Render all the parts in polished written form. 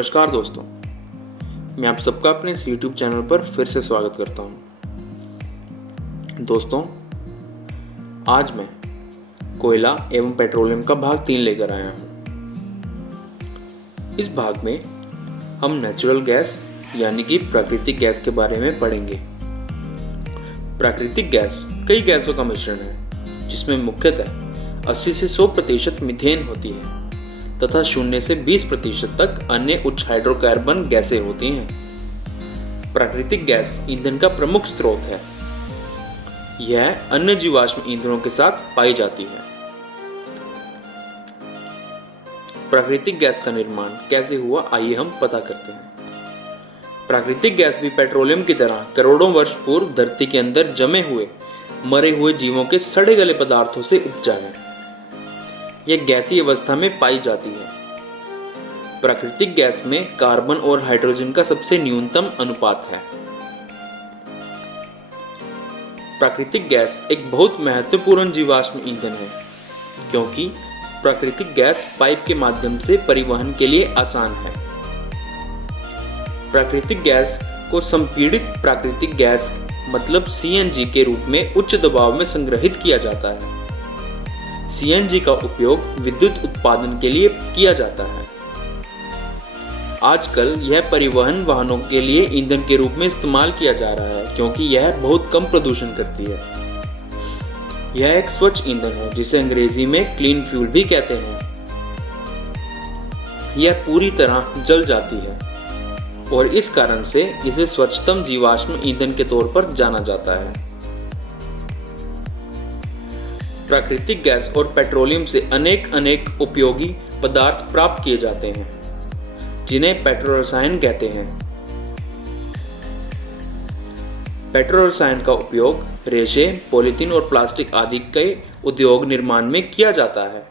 नमस्कार दोस्तों, मैं आप सबका अपने इस YouTube चैनल पर फिर से स्वागत करता हूं। दोस्तों, आज मैं कोयला एवं पेट्रोलियम का भाग 3 लेकर आया हूं। इस भाग में हम नेचुरल गैस यानी कि प्राकृतिक गैस के बारे में पढ़ेंगे। प्राकृतिक गैस कई गैसों का मिश्रण है, जिसमें मुख्यतः 80 से 100% मीथेन होती है तथा 0 से 20% तक अन्य उच्च हाइड्रोकार्बन गैसें होती हैं। प्राकृतिक गैस ईंधन का प्रमुख स्रोत है। यह अन्य जीवाश्म ईंधनों के साथ पाई जाती है। प्राकृतिक गैस का निर्माण कैसे हुआ, आइए हम पता करते हैं। प्राकृतिक गैस भी पेट्रोलियम की तरह करोड़ों वर्ष पूर्व धरती के अंदर जमे हुए मरे हुए जीवों के सड़े गले पदार्थों से उपजा है। यह गैसीय अवस्था में पाई जाती है। प्राकृतिक गैस में कार्बन और हाइड्रोजन का सबसे न्यूनतम अनुपात है। प्राकृतिक गैस एक बहुत महत्वपूर्ण जीवाश्म ईंधन है, क्योंकि प्राकृतिक गैस पाइप के माध्यम से परिवहन के लिए आसान है। प्राकृतिक गैस को संपीड़ित प्राकृतिक गैस मतलब CNG के रूप में उच्च दबाव में संग्रहित किया जाता है। CNG का उपयोग विद्युत उत्पादन के लिए किया जाता है। आजकल यह परिवहन वाहनों के लिए ईंधन के रूप में इस्तेमाल किया जा रहा है, क्योंकि यह बहुत कम प्रदूषण करती है। यह एक स्वच्छ ईंधन है, जिसे अंग्रेजी में क्लीन फ्यूल भी कहते हैं। यह पूरी तरह जल जाती है और इस कारण से इसे स्वच्छतम जीवाश्म ईंधन के तौर पर जाना जाता है। प्राकृतिक गैस और पेट्रोलियम से अनेक उपयोगी पदार्थ प्राप्त किए जाते हैं, जिन्हें पेट्रोरसायन कहते हैं। पेट्रोरसायन का उपयोग रेशे, पॉलीथीन और प्लास्टिक आदि के उद्योग निर्माण में किया जाता है।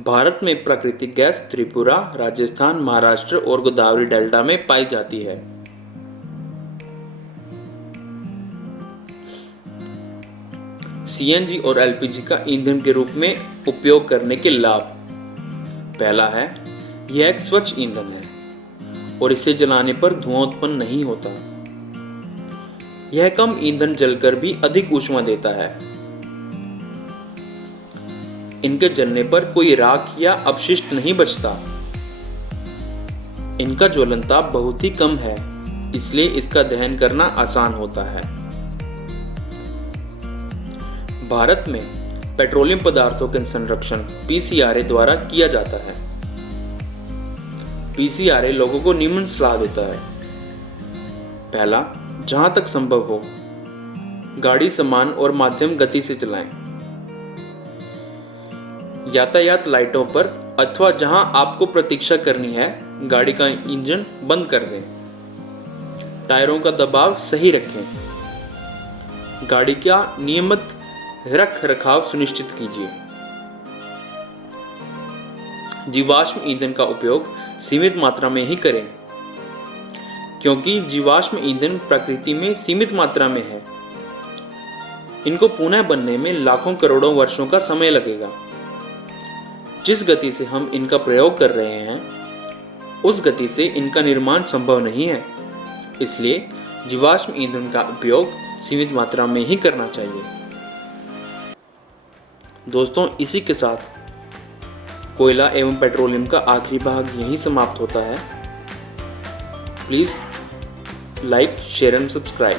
भारत में प्राकृतिक गैस त्रिपुरा, राजस्थान, महाराष्ट्र और गोदावरी डेल्टा में पाई जाती है। CNG और LPG का ईंधन के रूप में उपयोग करने के लाभ। पहला है, यह एक स्वच्छ ईंधन है और इसे जलाने पर धुआं उत्पन्न नहीं होता। यह कम ईंधन जलकर भी अधिक ऊष्मा देता है। इनके जलने पर कोई राख या अपशिष्ट नहीं बचता। इनका ज्वलनताप बहुत ही कम है, इसलिए इसका दहन करना आसान होता है। भारत में पेट्रोलियम पदार्थों के संरक्षण PCRA द्वारा किया जाता है। PCRA लोगों को निम्न सलाह देता है। पहला, जहां तक संभव हो गाड़ी समान और मध्यम गति से चलाएं। यातायात लाइटों पर अथवा जहां आपको प्रतीक्षा करनी है, गाड़ी का इंजन बंद कर दें। टायरों का दबाव सही रखें। गाड़ी का नियमित रख रखाव सुनिश्चित कीजिए। जीवाश्म ईंधन का उपयोग सीमित मात्रा में ही करें, क्योंकि जीवाश्म ईंधन प्रकृति में सीमित मात्रा में है। इनको पुनः बनने में लाखों करोड़ों वर्षों का समय लगेगा। जिस गति से हम इनका प्रयोग कर रहे हैं, उस गति से इनका निर्माण संभव नहीं है। इसलिए जीवाश्म ईंधन का उपयोग सीमित मात्रा में ही करना चाहिए। दोस्तों, इसी के साथ कोयला एवं पेट्रोलियम का आखिरी भाग यहीं समाप्त होता है। Please like, share and subscribe.